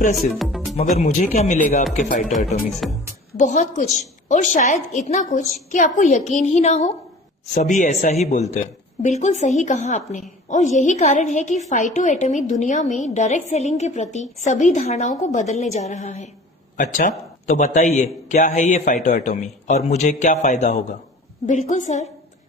Impressive. मगर मुझे क्या मिलेगा आपके फाइटो एटॉमी से? बहुत कुछ, और शायद इतना कुछ कि आपको यकीन ही ना हो। सभी ऐसा ही बोलते हैं। बिल्कुल सही कहा आपने, और यही कारण है कि फाइटो एटॉमी दुनिया में डायरेक्ट सेलिंग के प्रति सभी धारणाओं को बदलने जा रहा है। अच्छा, तो बताइए क्या है ये फाइटो एटॉमी और मुझे क्या फायदा होगा? बिल्कुल सर,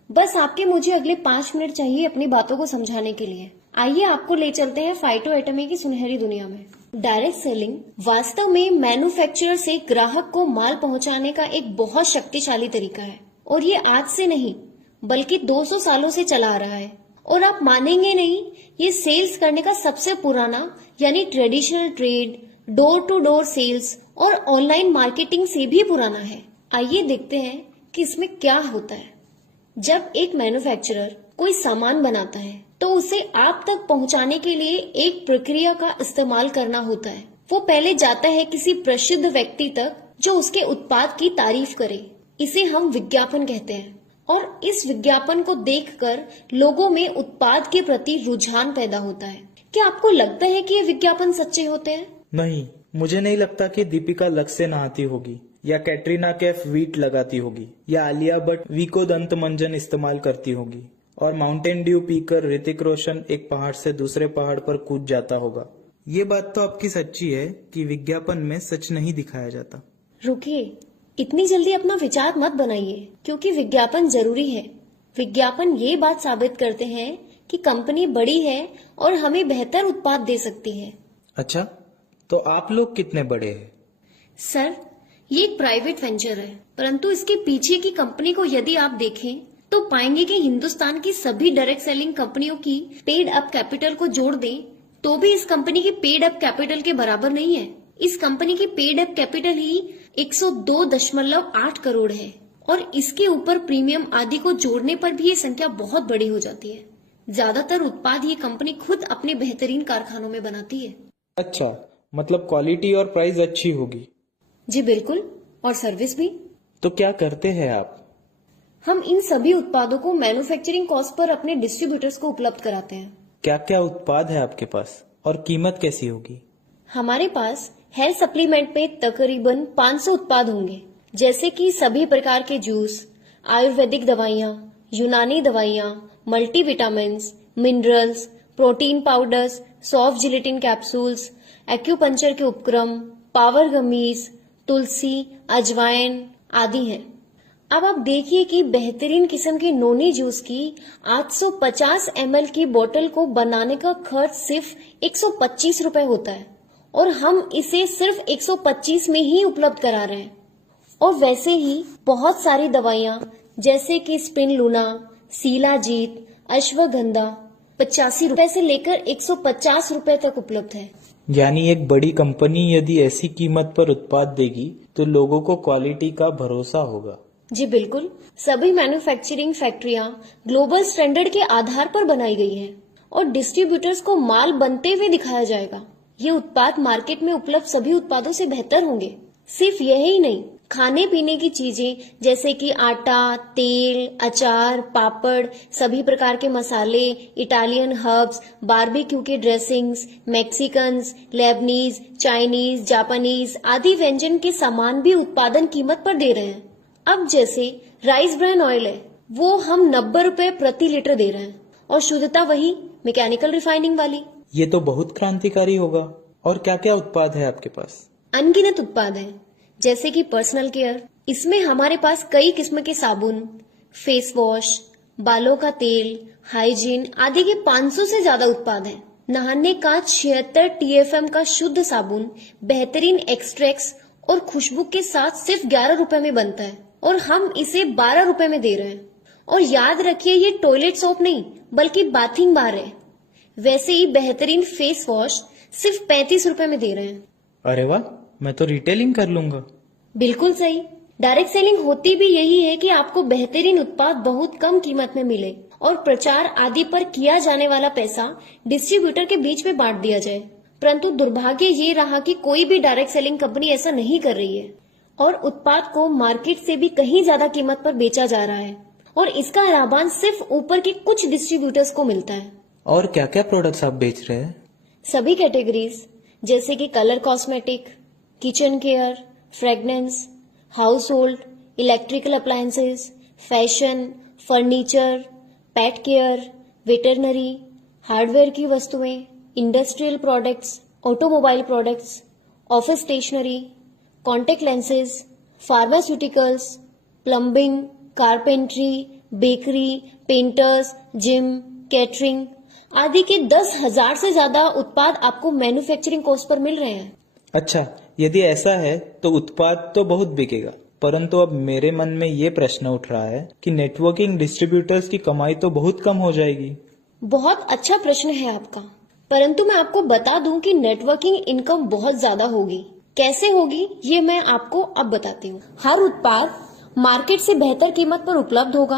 बस आपके मुझे अगले 5 मिनट चाहिए अपनी बातों को समझाने के लिए। आइए आपको ले चलते हैं फाइटो एटॉमी की सुनहरी दुनिया में। डायरेक्ट सेलिंग वास्तव में मैन्युफैक्चरर से ग्राहक को माल पहुंचाने का एक बहुत शक्तिशाली तरीका है, और ये आज से नहीं बल्कि 200 सालों से चला आ रहा है। और आप मानेंगे नहीं, ये सेल्स करने का सबसे पुराना यानी traditional trade, door to door sales और ऑनलाइन मार्केटिंग से भी पुराना है। आइए देखते हैं कि इसमें क्या होता है। जब एक मैन्युफैक्चरर कोई सामान बनाता है तो उसे आप तक पहुंचाने के लिए एक प्रक्रिया का इस्तेमाल करना होता है। वो पहले जाता है किसी प्रसिद्ध व्यक्ति तक जो उसके उत्पाद की तारीफ करे। इसे हम विज्ञापन कहते हैं, और इस विज्ञापन को देखकर लोगों में उत्पाद के प्रति रुझान पैदा होता है। क्या आपको लगता है कि ये विज्ञापन सच्चे होते हैं? नहीं, मुझे नहीं लगता कि दीपिका लक्स से नहाती होगी, या कैटरीना कैफ वीट लगाती होगी, या आलिया भट्ट वीको दंत मंजन इस्तेमाल करती होगी, और माउंटेन ड्यू पीकर ऋतिक रोशन एक पहाड़ से दूसरे पहाड़ पर कूद जाता होगा। ये बात तो आपकी सच्ची है कि विज्ञापन में सच नहीं दिखाया जाता। रुकिए, इतनी जल्दी अपना विचार मत बनाइए, क्योंकि विज्ञापन जरूरी है। विज्ञापन ये बात साबित करते हैं कि कंपनी बड़ी है और हमें बेहतर उत्पाद दे सकती है। अच्छा, तो आप लोग कितने बड़े हैं? सर, ये एक प्राइवेट वेंचर है, परंतु इसके पीछे की कंपनी को यदि आप देखें तो पाएंगे कि हिंदुस्तान की सभी डायरेक्ट सेलिंग कंपनियों की पेड अप कैपिटल को जोड़ दें तो भी इस कंपनी की पेड अप कैपिटल के बराबर नहीं है। इस कंपनी की पेड अप कैपिटल ही 102.8 करोड़ है, और इसके ऊपर प्रीमियम आदि को जोड़ने पर भी ये संख्या बहुत बड़ी हो जाती है। ज्यादातर उत्पाद ये कंपनी खुद अपने बेहतरीन कारखानों में बनाती है। अच्छा, मतलब क्वालिटी और प्राइस अच्छी होगी। जी बिल्कुल, और सर्विस भी। तो क्या करते हैं आप? हम इन सभी उत्पादों को मैन्युफैक्चरिंग कॉस्ट पर अपने डिस्ट्रीब्यूटर्स को उपलब्ध कराते हैं। क्या क्या उत्पाद है आपके पास और कीमत कैसी होगी? हमारे पास हेल्थ सप्लीमेंट में तकरीबन 500 उत्पाद होंगे, जैसे कि सभी प्रकार के जूस, आयुर्वेदिक दवाइयाँ, यूनानी दवाइयाँ, multivitamins, minerals, protein powders, soft gelatin capsules, acupuncture के उपक्रम, पावर गमीज, तुलसी, अजवाइन आदि हैं। अब आप देखिए कि बेहतरीन किस्म के नोनी जूस की 850 ml की बोतल को बनाने का खर्च सिर्फ 125 रुपए होता है, और हम इसे सिर्फ 125 में ही उपलब्ध करा रहे हैं। और वैसे ही बहुत सारी दवाइयाँ जैसे कि स्पिनलूना, सीलाजीत, अश्वगंधा 85 रुपए से लेकर 150 रुपए तक उपलब्ध है। यानी एक बड़ी कंपनी यदि ऐसी कीमत पर उत्पाद देगी तो लोगों को क्वालिटी का भरोसा होगा। जी बिल्कुल, सभी मैन्युफैक्चरिंग फैक्ट्रियां ग्लोबल स्टैंडर्ड के आधार पर बनाई गई हैं, और डिस्ट्रीब्यूटर्स को माल बनते हुए दिखाया जाएगा। ये उत्पाद मार्केट में उपलब्ध सभी उत्पादों से बेहतर होंगे। सिर्फ यही नहीं, खाने पीने की चीजें जैसे कि आटा, तेल, अचार, पापड़, सभी प्रकार के मसाले, इटालियन हर्ब्स, बारबेक्यू के dressings, Mexicans, Lebanese, Chinese, Japanese आदि व्यंजन के सामान भी उत्पादन कीमत पर दे रहे हैं। अब जैसे राइस ब्रान ऑयल है, वो हम 90 रुपए प्रति लीटर दे रहे हैं, और शुद्धता वही मैकेनिकल रिफाइनिंग वाली। ये तो बहुत क्रांतिकारी होगा। और क्या क्या उत्पाद है आपके पास? अनगिनत उत्पाद हैं, जैसे कि पर्सनल केयर। इसमें हमारे पास कई किस्म के साबुन, फेस वॉश, बालों का तेल, हाइजीन आदि के 500 से ज्यादा उत्पाद हैं। नहाने का 76 TFM का शुद्ध साबुन बेहतरीन एक्सट्रैक्ट्स और खुशबू के साथ सिर्फ 11 रुपए में बनता है, और हम इसे 12 रुपए में दे रहे हैं। और याद रखिए, ये टॉयलेट सोप नहीं बल्कि बाथिंग बार है। वैसे ही बेहतरीन फेस वॉश सिर्फ 35 रुपए में दे रहे हैं। अरे वाह, मैं तो रिटेलिंग कर लूंगा। बिल्कुल सही। डायरेक्ट सेलिंग होती भी यही है कि आपको बेहतरीन उत्पाद बहुत कम कीमत में मिले, और प्रचार आदि पर किया जाने वाला पैसा डिस्ट्रीब्यूटर के बीच में बांट दिया जाए। परंतु दुर्भाग्य ये रहा कि कोई भी डायरेक्ट सेलिंग कंपनी ऐसा नहीं कर रही है, और उत्पाद को मार्केट से भी कहीं ज्यादा कीमत पर बेचा जा रहा है, और इसका लाभांश सिर्फ ऊपर के कुछ डिस्ट्रीब्यूटर्स को मिलता है। और क्या क्या प्रोडक्ट्स आप बेच रहे हैं? सभी कैटेगरीज जैसे कि colour cosmetic, kitchen care, fragrance, household, electrical appliances, fashion, furniture, pet care, veterinary, hardware की वस्तुएं, industrial products, automobile products, office stationery, contact lenses, pharmaceuticals, plumbing, carpentry, bakery, painters, gym, catering आदि के 10,000 से ज्यादा उत्पाद आपको मैन्युफैक्चरिंग कॉस्ट पर मिल रहे हैं। अच्छा, यदि ऐसा है तो उत्पाद तो बहुत बिकेगा, परंतु अब मेरे मन में ये प्रश्न उठ रहा है कि नेटवर्किंग डिस्ट्रीब्यूटर्स की कमाई तो बहुत कम हो जाएगी। बहुत अच्छा प्रश्न है आपका, परंतु मैं आपको बता दूं कि नेटवर्किंग इनकम बहुत ज्यादा होगी। कैसे होगी ये मैं आपको अब बताती हूँ। हर उत्पाद मार्केट से बेहतर कीमत पर उपलब्ध होगा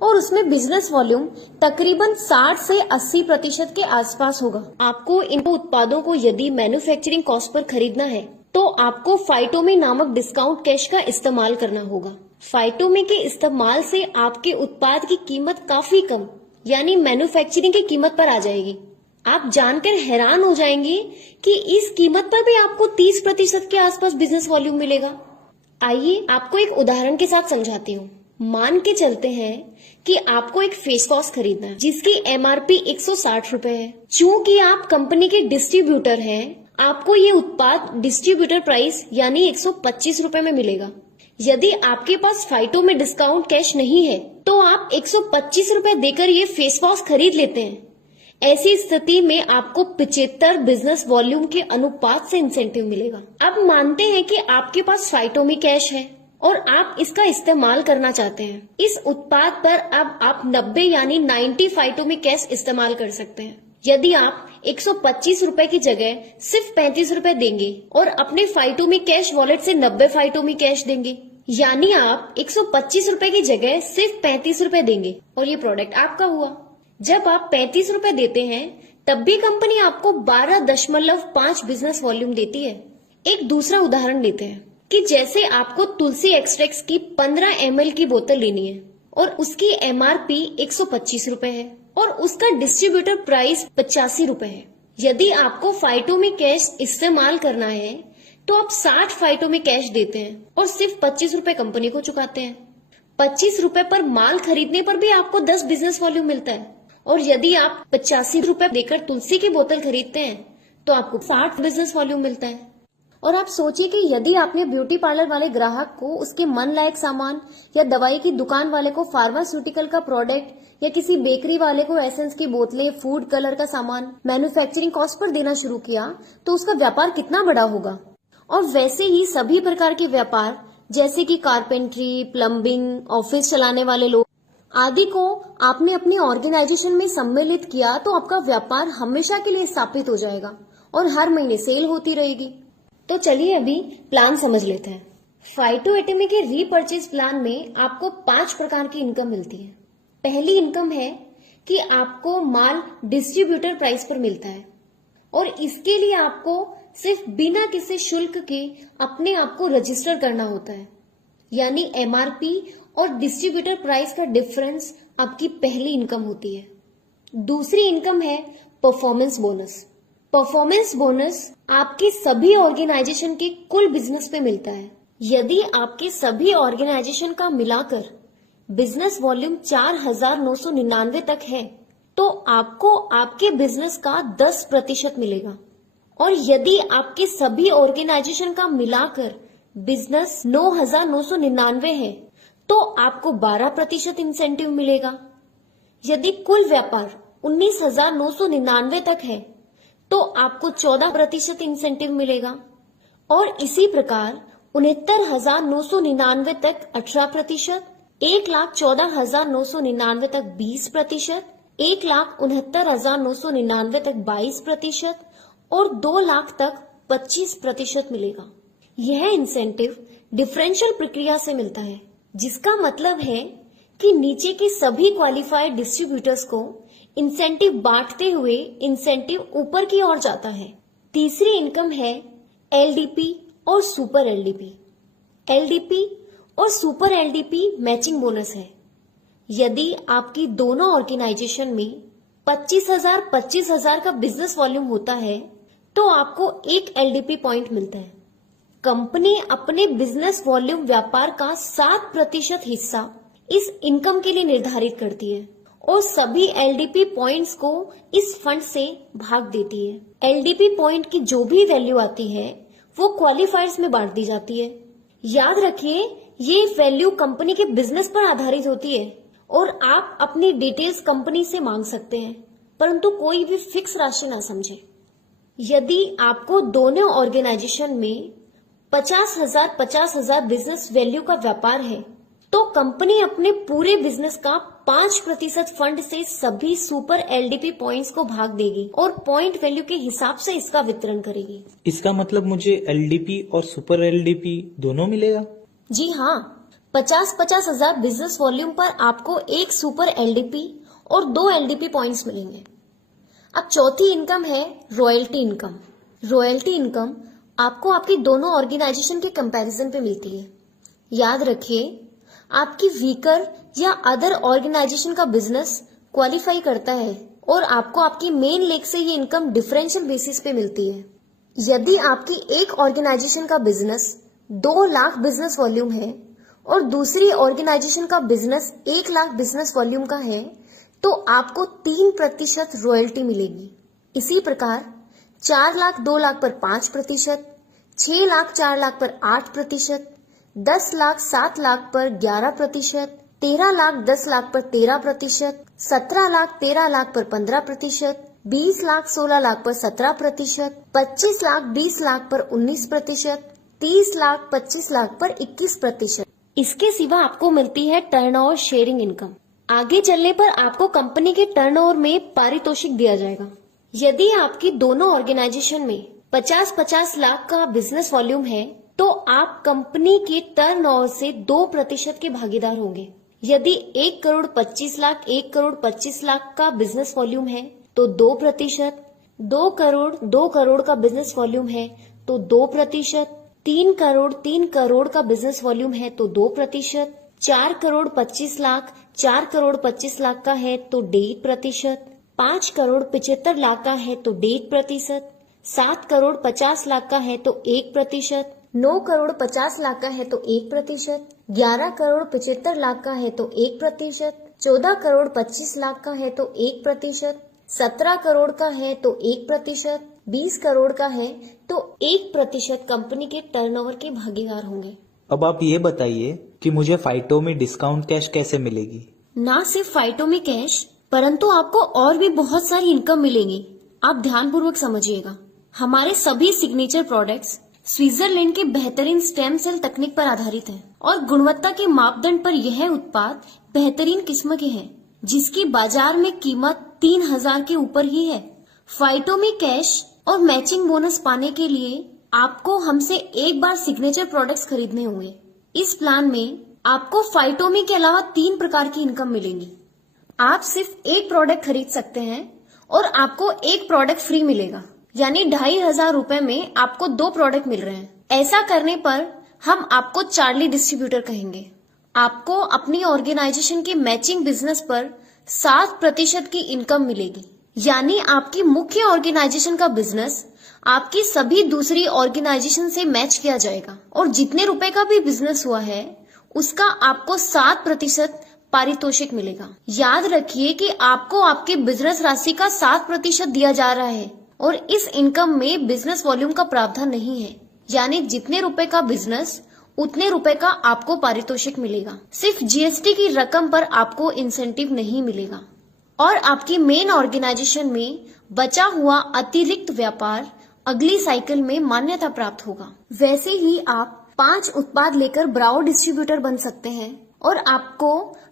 और उसमें बिजनेस वॉल्यूम तकरीबन 60 से 80% के आसपास होगा। आपको इन उत्पादों को यदि मैन्युफैक्चरिंग कॉस्ट पर खरीदना है तो आपको फाइटोमी नामक डिस्काउंट कैश का इस्तेमाल करना होगा। फाइटोमी के इस्तेमाल से आपके उत्पाद की कीमत काफी कम यानी मैन्युफैक्चरिंग की कीमत पर आ जाएगी। आप जानकर हैरान हो जाएंगे कि इस कीमत पर भी आपको 30% के आसपास बिजनेस वॉल्यूम मिलेगा। आइए आपको एक उदाहरण के साथ समझाती हूँ। मान के चलते हैं कि आपको एक फेस वॉश खरीदना है जिसकी MRP 160 रुपए है। चूंकि आप कंपनी के डिस्ट्रीब्यूटर हैं, आपको ये उत्पाद डिस्ट्रीब्यूटर प्राइस यानी 125 रुपए में मिलेगा। यदि आपके पास फाइटो में डिस्काउंट कैश नहीं है तो आप 125 रुपए देकर ये फेस वॉश खरीद लेते हैं। ऐसी स्थिति में आपको 75 बिजनेस वॉल्यूम के अनुपात से इंसेंटिव मिलेगा। अब मानते हैं कि आपके पास फाइटोमी कैश है और आप इसका इस्तेमाल करना चाहते हैं। इस उत्पाद पर अब आप 90 यानी 90 फाइटोमी कैश इस्तेमाल कर सकते हैं। यदि आप 125 रुपए की जगह सिर्फ 35 रुपए देंगे और अपने फाइटोमी कैश वॉलेट से 90 फाइटोमी कैश देंगे, यानी आप 125 रुपए की जगह सिर्फ 35 रुपए देंगे और ये प्रोडक्ट आपका हुआ। जब आप 35 रुपए देते हैं तब भी कंपनी आपको 12.5 बिजनेस वॉल्यूम देती है। एक दूसरा उदाहरण लेते हैं कि जैसे आपको तुलसी एक्सट्रैक्ट की 15 ml की बोतल लेनी है और उसकी MRP 125 रुपए है और उसका डिस्ट्रीब्यूटर प्राइस 85 रुपए है। यदि आपको फाइटोमी कैश इस्तेमाल करना है तो आप 60 फाइटोमी कैश देते हैं और सिर्फ 25 रुपए कंपनी को चुकाते हैं। 25 रुपए पर माल खरीदने पर भी आपको 10 बिजनेस वॉल्यूम मिलता है और यदि आप 85 रुपए देकर तुलसी की बोतल खरीदते हैं तो आपको 60 बिजनेस वॉल्यूम मिलता है। और आप सोचिए कि यदि आपने ब्यूटी पार्लर वाले ग्राहक को उसके मन लायक सामान या दवाई की दुकान वाले को फार्मास्यूटिकल का प्रोडक्ट या किसी बेकरी वाले को एसेंस की बोतलें, फूड कलर का सामान मैन्युफैक्चरिंग कॉस्ट पर देना शुरू किया तो उसका व्यापार कितना बड़ा होगा। और वैसे ही सभी प्रकार के व्यापार जैसे कि कारपेंट्री, प्लम्बिंग, ऑफिस चलाने वाले लोग आदि को आपने अपनी ऑर्गेनाइजेशन में सम्मिलित किया तो आपका व्यापार हमेशा के लिए स्थापित हो जाएगा और हर महीने सेल होती रहेगी। तो चलिए अभी प्लान समझ लेते हैं। फाइटो एटमी के रीपर्चेज प्लान में आपको 5 प्रकार की इनकम मिलती है। पहली इनकम है कि आपको माल डिस्ट्रीब्यूटर प्राइस पर मिलता है और इसके लिए आपको सिर्फ बिना किसी शुल्क के अपने आप को रजिस्टर करना होता है, यानी MRP और डिस्ट्रीब्यूटर प्राइस का डिफरेंस आपकी पहली इनकम होती है। दूसरी इनकम है परफॉर्मेंस बोनस। परफॉर्मेंस बोनस आपके सभी ऑर्गेनाइजेशन के कुल बिजनेस पे मिलता है। यदि आपके सभी ऑर्गेनाइजेशन का मिलाकर बिजनेस वॉल्यूम 4,999 तक है तो आपको आपके बिजनेस का 10% मिलेगा और यदि आपके सभी ऑर्गेनाइजेशन का मिलाकर बिजनेस 9,999 है तो आपको 12% इंसेंटिव मिलेगा। यदि कुल व्यापार 19,999 तक है तो आपको 14% इंसेंटिव मिलेगा और इसी प्रकार 69,999 तक 18%, 1,14,999 तक 20%, 1,69,999 तक 22% और 2 लाख तक 25% मिलेगा। यह इंसेंटिव डिफरेंशियल प्रक्रिया से मिलता है, जिसका मतलब है कि नीचे के सभी क्वालिफाइड डिस्ट्रीब्यूटर्स को इंसेंटिव बांटते हुए इंसेंटिव ऊपर की ओर जाता है। तीसरी इनकम है LDP और सुपर LDP। LDP और सुपर LDP मैचिंग बोनस है। यदि आपकी दोनों ऑर्गेनाइजेशन में 25,000 का बिजनेस वॉल्यूम होता है तो आपको 1 LDP पॉइंट मिलता है। कंपनी अपने बिजनेस वॉल्यूम व्यापार का 7% हिस्सा इस इनकम के लिए निर्धारित करती है और सभी LDP पॉइंट्स को इस फंड से भाग देती है। LDP पॉइंट की जो भी वैल्यू आती है वो क्वालिफायर्स में बांट दी जाती है। याद रखिए, ये वैल्यू कंपनी के बिजनेस पर आधारित होती है और आप अपनी डिटेल्स कंपनी से मांग सकते हैं, परंतु कोई भी फिक्स राशि ना समझे। यदि आपको दोनों ऑर्गेनाइजेशन में 50,000 बिजनेस वैल्यू का व्यापार है तो कंपनी अपने पूरे बिजनेस का 5% फंड से सभी सुपर LDP पॉइंट्स को भाग देगी और पॉइंट वैल्यू के हिसाब से इसका वितरण करेगी। इसका मतलब मुझे LDP और सुपर LDP दोनों मिलेगा? जी हाँ, 50,000 बिजनेस वॉल्यूम पर आपको 1 सुपर LDP और 2 LDP पॉइंट्स मिलेंगे। अब चौथी इनकम है रॉयल्टी इनकम। रॉयल्टी इनकम आपको आपकी दोनों ऑर्गेनाइजेशन के कंपैरिजन पे मिलती है। याद रखिए, आपकी वीकर या अदर ऑर्गेनाइजेशन का बिजनेस क्वालिफाई करता है और आपको आपकी मेन लेग से ये इनकम डिफरेंशियल बेसिस पे मिलती है। यदि आपकी एक ऑर्गेनाइजेशन का बिजनेस 2 लाख बिजनेस वॉल्यूम है और दूसरी ऑर्गेनाइजेशन का बिजनेस 1 लाख बिजनेस वॉल्यूम का है तो आपको 3% रॉयल्टी मिलेगी। इसी प्रकार 4 लाख 2 लाख पर 5%, 6 लाख 4 लाख पर 8%, 10 लाख 7 लाख पर 11%, 13 लाख 10 लाख पर 13%, 17 लाख 13 लाख पर 15%, 20 लाख 16 लाख पर 17%, 25 लाख 20 लाख पर 19%, 30 लाख 25 लाख पर 21%। इसके सिवा आपको मिलती है टर्नओवर शेयरिंग इनकम। आगे चलने पर आपको कंपनी के टर्नओवर में पारितोषिक दिया जाएगा। यदि आपकी दोनों ऑर्गेनाइजेशन में 50-50 लाख का बिजनेस वॉल्यूम है तो आप कंपनी के टर्नओवर से 2% के भागीदार होंगे। यदि 1 करोड़ 25 लाख 1 करोड़ 25 लाख का बिजनेस वॉल्यूम है तो 2%, 2 करोड़ का बिजनेस वॉल्यूम है तो 2%, 3 करोड़ का बिजनेस वॉल्यूम है तो 2%, 4 करोड़ 25 लाख 4 करोड़ 25 लाख का है तो 1.5%, 5 करोड़ 75 लाख का है तो 1.5%, 7 करोड़ 50 लाख का है तो 1%, 9 करोड़ 50 लाख का है तो 1%, 11 करोड़ 75 लाख का है तो 1%, 14 करोड़ 25 लाख का है तो 1%, 17 करोड़ का है तो 1%, 20 करोड़ का है तो 1% कंपनी के टर्नओवर के भागीदार होंगे। अब आप ये बताइए कि मुझे फाइटो में डिस्काउंट कैश कैसे मिलेगी? ना सिर्फ फाइटो में कैश, परंतु आपको और भी बहुत सारी इनकम मिलेगी। आप ध्यानपूर्वक समझिएगा। हमारे सभी सिग्नेचर प्रोडक्ट्स स्विट्जरलैंड के बेहतरीन स्टेम सेल तकनीक पर आधारित हैं और गुणवत्ता के मापदंड पर यह उत्पाद बेहतरीन किस्म के हैं, जिसकी बाजार में कीमत 3,000 के ऊपर ही है। फाइटो में कैश और मैचिंग बोनस पाने के लिए आपको हमसे एक बार सिग्नेचर प्रोडक्ट्स खरीदने होंगे। इस प्लान में आपको फाइटोमी के अलावा 3 प्रकार की इनकम मिलेंगी। आप सिर्फ एक प्रोडक्ट खरीद सकते हैं और आपको एक प्रोडक्ट फ्री मिलेगा, यानी 2,500 रुपए में आपको 2 प्रोडक्ट मिल रहे हैं। ऐसा करने पर हम आपको चार्ली डिस्ट्रीब्यूटर कहेंगे। आपको अपनी ऑर्गेनाइजेशन के मैचिंग बिजनेस पर 7% की इनकम मिलेगी, यानी आपकी मुख्य ऑर्गेनाइजेशन का बिजनेस आपकी सभी दूसरी ऑर्गेनाइजेशन से मैच किया जाएगा और जितने रुपए का भी बिजनेस हुआ है उसका आपको 7% पारितोषिक मिलेगा। याद रखिए कि आपको आपके बिजनेस राशि का 7% दिया जा रहा है और इस इनकम में बिजनेस वॉल्यूम का प्रावधान नहीं है, यानी जितने रुपए का बिजनेस उतने रुपए का आपको पारितोषिक मिलेगा। सिर्फ GST की रकम पर आपको इंसेंटिव नहीं मिलेगा और आपकी मेन ऑर्गेनाइजेशन में बचा हुआ अतिरिक्त व्यापार अगली साइकिल में मान्यता प्राप्त होगा। वैसे ही आप 5 उत्पाद लेकर ब्राओ डिस्ट्रीब्यूटर बन सकते हैं और आपको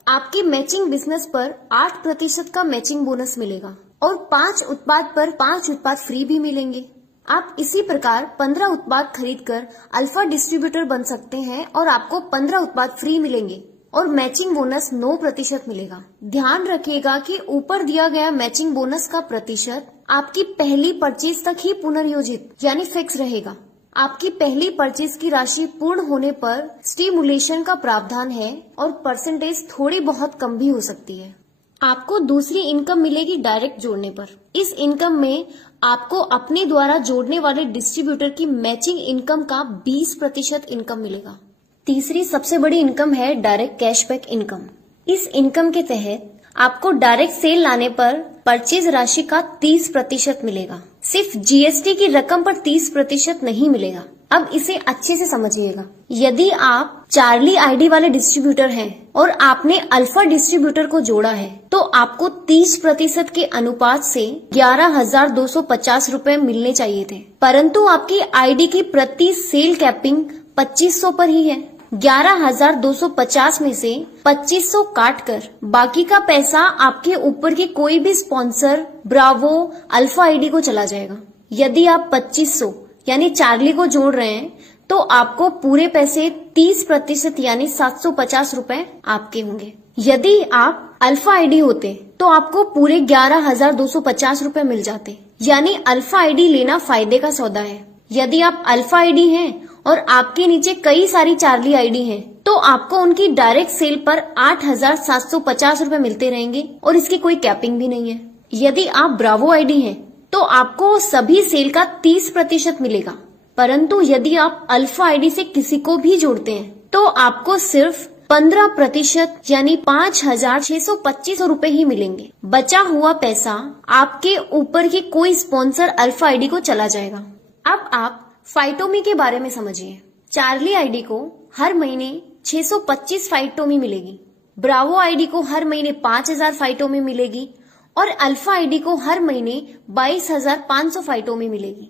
आपकी मैचिंग बिजनेस पर 8% का मैचिंग बोनस मिलेगा और 5 उत्पाद पर 5 उत्पाद फ्री भी मिलेंगे। आप इसी प्रकार 15 उत्पाद खरीदकर अल्फा डिस्ट्रीब्यूटर बन सकते हैं और आपको 15 उत्पाद फ्री मिलेंगे और मैचिंग बोनस 9% मिलेगा। ध्यान रखिएगा कि ऊपर दिया गया मैचिंग बोनस का प्रतिशत आपकी पहली परचेज तक ही पुनर्योजित यानी फिक्स रहेगा। आपकी पहली परचेज की राशि पूर्ण होने पर स्टिमुलेशन का प्रावधान है और परसेंटेज थोड़ी बहुत कम भी हो सकती है। आपको दूसरी इनकम मिलेगी डायरेक्ट जोड़ने पर। इस इनकम में आपको अपने द्वारा जोड़ने वाले डिस्ट्रीब्यूटर की मैचिंग इनकम का 20% इनकम मिलेगा। तीसरी सबसे बड़ी इनकम है डायरेक्ट कैशबैक इनकम। इस इनकम के तहत आपको डायरेक्ट सेल लाने पर परचेज राशि का 30% मिलेगा। सिर्फ जीएसटी की रकम पर 30% नहीं मिलेगा। अब इसे अच्छे से समझिएगा। यदि आप चार्ली आईडी वाले डिस्ट्रीब्यूटर हैं और आपने अल्फा डिस्ट्रीब्यूटर को जोड़ा है तो आपको 30% के अनुपात से 11,250 रुपए मिलने चाहिए थे, परंतु आपकी आईडी की प्रति सेल कैपिंग 2500 पर ही है। 11,250 में से 2500 काट कर बाकी का पैसा आपके ऊपर के कोई भी स्पॉन्सर, ब्रावो, अल्फा आईडी को चला जाएगा। यदि आप 2500 यानी चार्ली को जोड़ रहे हैं तो आपको पूरे पैसे 30% यानी 750 रुपए आपके होंगे। यदि आप अल्फा आईडी होते तो आपको पूरे 11,250 रुपए मिल जाते, यानी अल्फा आईडी लेना फायदे का सौदा है। यदि आप अल्फा आईडी हैं और आपके नीचे कई सारी चार्ली आईडी हैं तो आपको उनकी डायरेक्ट सेल पर 8,750 रुपए मिलते रहेंगे और इसकी कोई कैपिंग भी नहीं है। यदि आप ब्रावो आईडी हैं तो आपको सभी सेल का 30% मिलेगा, परंतु यदि आप अल्फा आईडी से किसी को भी जोड़ते हैं तो आपको सिर्फ 15% यानी 5,625 रुपए ही मिलेंगे। बचा हुआ पैसा आपके ऊपर के कोई स्पॉन्सर अल्फा आईडी को चला जाएगा। अब आप फाइटोमी के बारे में समझिए। चार्ली आईडी को हर महीने 625 फाइटोमी मिलेगी, ब्रावो आईडी को हर महीने 5,000 फाइटोमी मिलेगी और अल्फा आईडी को हर महीने 22,500 फाइटोमी मिलेगी।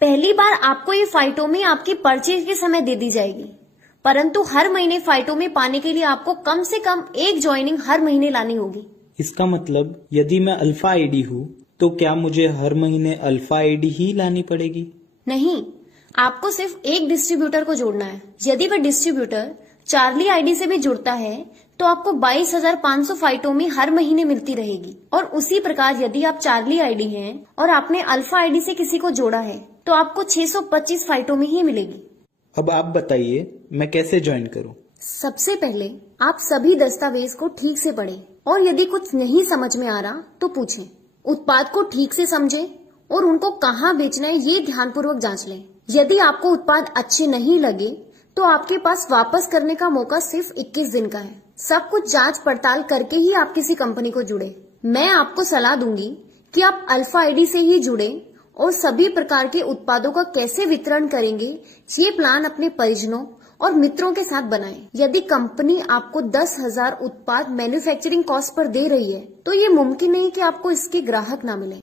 पहली बार आपको ये फाइटोमी आपकी परचेज के समय दे दी जाएगी, परंतु हर महीने फाइटोमी पाने के लिए आपको कम से कम एक ज्वाइनिंग हर महीने लानी होगी। इसका मतलब यदि मैं अल्फा आईडी हूँ तो क्या मुझे हर महीने अल्फा आईडी ही लानी पड़ेगी? नहीं, आपको सिर्फ एक डिस्ट्रीब्यूटर को जोड़ना है। यदि वह डिस्ट्रीब्यूटर चार्ली आईडी से भी जुड़ता है तो आपको 22,500 फाइटोमी हर महीने मिलती रहेगी। और उसी प्रकार यदि आप चार्ली आईडी हैं और आपने अल्फा आईडी से किसी को जोड़ा है तो आपको 625 फाइटोमी ही मिलेगी। अब आप बताइए मैं कैसे ज्वाइन करूं? सबसे पहले आप सभी दस्तावेज को ठीक से पढ़ें और यदि कुछ नहीं समझ में आ रहा तो पूछें। उत्पाद को ठीक से समझें और उनको कहाँ बेचना है ये ध्यानपूर्वक जांच लें। यदि आपको उत्पाद अच्छे नहीं लगे तो आपके पास वापस करने का मौका सिर्फ 21 दिन का है। सब कुछ जांच पड़ताल करके ही आप किसी कंपनी को जुड़े। मैं आपको सलाह दूंगी कि आप अल्फा आईडी से ही जुड़े और सभी प्रकार के उत्पादों का कैसे वितरण करेंगे ये प्लान अपने परिजनों और मित्रों के साथ बनाएं। यदि कंपनी आपको 10,000 उत्पाद मैन्युफैक्चरिंग कॉस्ट पर दे रही है तो ये मुमकिन नहीं कि आपको इसके ग्राहक ना मिले।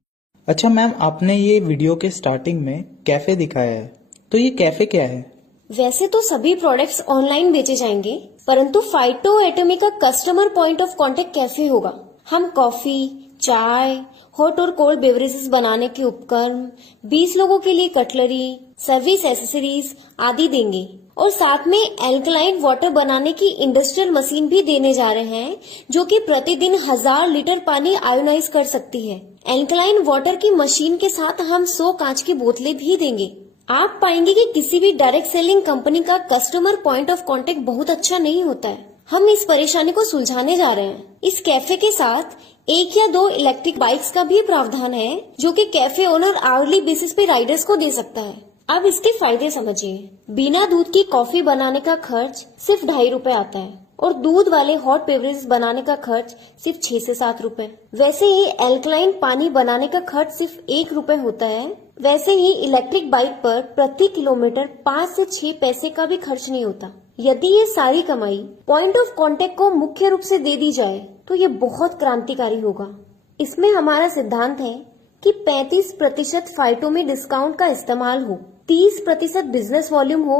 अच्छा मैम, आपने ये वीडियो के स्टार्टिंग में कैफे दिखाया है, तो ये कैफे क्या है? वैसे तो सभी प्रोडक्ट्स ऑनलाइन बेचे जाएंगे, परंतु फाइटो एटमी का customer point of contact cafe होगा। हम कॉफी, चाय, हॉट और कोल्ड बेवरेजेस बनाने के उपकरण, 20 लोगों के लिए कटलरी, सर्विस एसेसरीज आदि देंगे और साथ में एल्कलाइन वाटर बनाने की इंडस्ट्रियल मशीन भी देने जा रहे हैं जो कि प्रतिदिन 1000 लीटर पानी आयोनाइज कर सकती है। एल्कलाइन वाटर की मशीन के साथ हम 100 कांच की बोतलें भी देंगे। आप पाएंगे कि किसी भी डायरेक्ट सेलिंग कंपनी का कस्टमर पॉइंट ऑफ कांटेक्ट बहुत अच्छा नहीं होता है। हम इस परेशानी को सुलझाने जा रहे हैं। इस कैफे के साथ 1 या 2 इलेक्ट्रिक बाइक्स का भी प्रावधान है जो कि कैफे ओनर आवरली बेसिस पे राइडर्स को दे सकता है। अब इसके फायदे समझिए। बिना दूध की कॉफी बनाने का खर्च सिर्फ 2.5 रुपए आता है और दूध वाले हॉट बेवरेजेस बनाने का खर्च सिर्फ 6 से 7 रुपए। वैसे ही एल्कलाइन पानी बनाने का खर्च सिर्फ 1 रुपए होता है। वैसे ही इलेक्ट्रिक बाइक पर प्रति किलोमीटर 5 से 6 पैसे का भी खर्च नहीं होता। यदि ये सारी कमाई पॉइंट ऑफ कांटेक्ट को मुख्य रूप से दे दी जाए तो ये बहुत क्रांतिकारी होगा। इसमें हमारा सिद्धांत है कि 35% फाइटो में डिस्काउंट का इस्तेमाल हो, 30% बिजनेस वॉल्यूम हो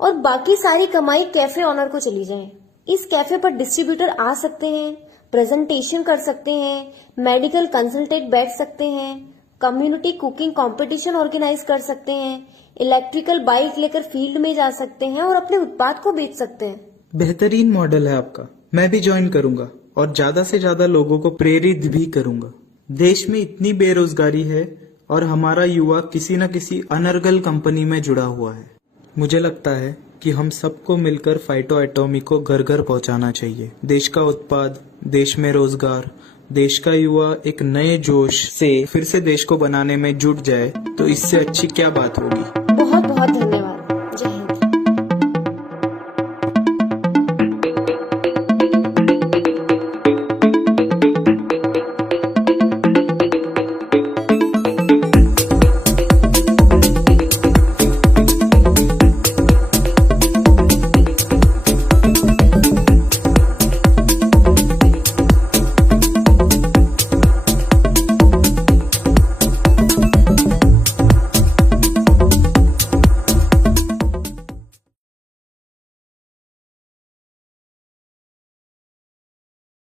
और बाकी सारी कमाई कैफे ऑनर को चली जाए। इस कैफे पर डिस्ट्रीब्यूटर आ सकते हैं, प्रेजेंटेशन कर सकते हैं, मेडिकल कंसल्टेंट बैठ सकते हैं, कम्युनिटी कुकिंग कंपटीशन ऑर्गेनाइज कर सकते हैं, इलेक्ट्रिकल बाइक लेकर फील्ड में जा सकते हैं और अपने उत्पाद को बेच सकते हैं। बेहतरीन मॉडल है आपका। मैं भी ज्वाइन करूंगा और ज्यादा से ज्यादा लोगों को प्रेरित भी करूंगा। देश में इतनी बेरोजगारी है और हमारा युवा किसी न किसी अनर्गल कंपनी में जुड़ा हुआ है। मुझे लगता है कि हम सबको मिलकर फाइटो एटॉमी को घर घर पहुंचाना चाहिए। देश का उत्पाद, देश में रोजगार, देश का युवा एक नए जोश से फिर से देश को बनाने में जुट जाए तो इससे अच्छी क्या बात होगी।